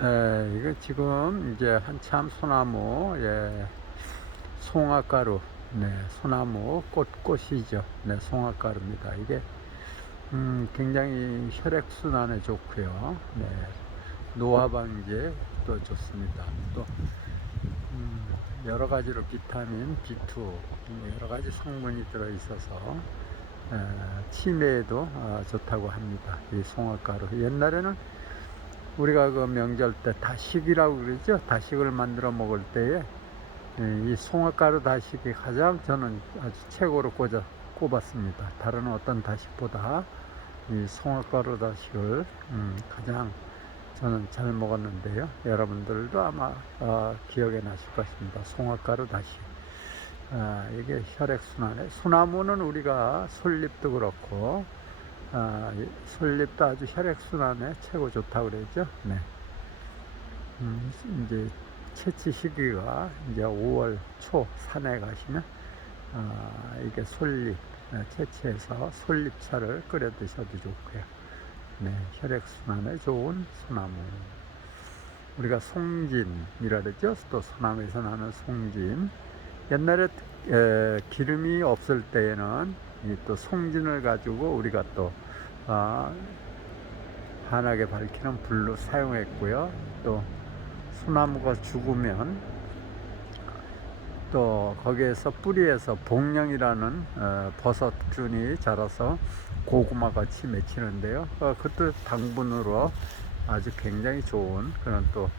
에, 이거 지금 이제 한참 소나무, 예, 송화가루, 네, 소나무 꽃꽃이죠. 네, 송화가루입니다. 이게, 음, 굉장히 혈액순환에 좋고요. 네, 노화방지에 또 좋습니다. 또, 음, 여러 가지로 비타민, B2, 뭐 여러 가지 성분이 들어 있어서, 에, 치매에도 어, 좋다고 합니다. 이 송화가루. 옛날에는 우리가 그 명절 때 다식이라고 그러죠. 다식을 만들어 먹을 때에 예, 이 송화가루 다식이 가장 저는 아주 최고로 꽂아, 꼽았습니다. 다른 어떤 다식보다 이 송화가루 다식을 음, 가장 저는 잘 먹었는데요. 여러분들도 아마 어, 기억에 나실 것입니다. 송화가루 다식. 아, 이게 혈액순환에 소나무는 우리가 솔잎도 그렇고 아, 이 솔잎도 아주 혈액순환에 최고 좋다고 그러죠. 네. 음, 이제 채취 시기가 이제 5월 초 산에 가시면 아, 이게 솔잎 아, 채취해서 솔잎차를 끓여 드셔도 좋고요. 네, 혈액순환에 좋은 소나무. 우리가 송진이라 그러죠. 또 소나무에서 나는 송진. 옛날에 에, 기름이 없을 때에는 이 또 송진을 가지고 우리가 또 아, 환하게 밝히는 불로 사용했고요. 또 소나무가 죽으면 또 거기에서 뿌리에서 복령이라는 어, 버섯균이 자라서 고구마 같이 맺히는데요. 어, 그것도 당분으로 아주 굉장히 좋은 그런 또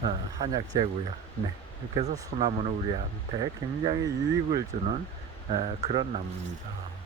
어, 한약 재고요. 네. 이렇게 해서 소나무는 우리한테 굉장히 이익을 주는 에, 그런 나무입니다.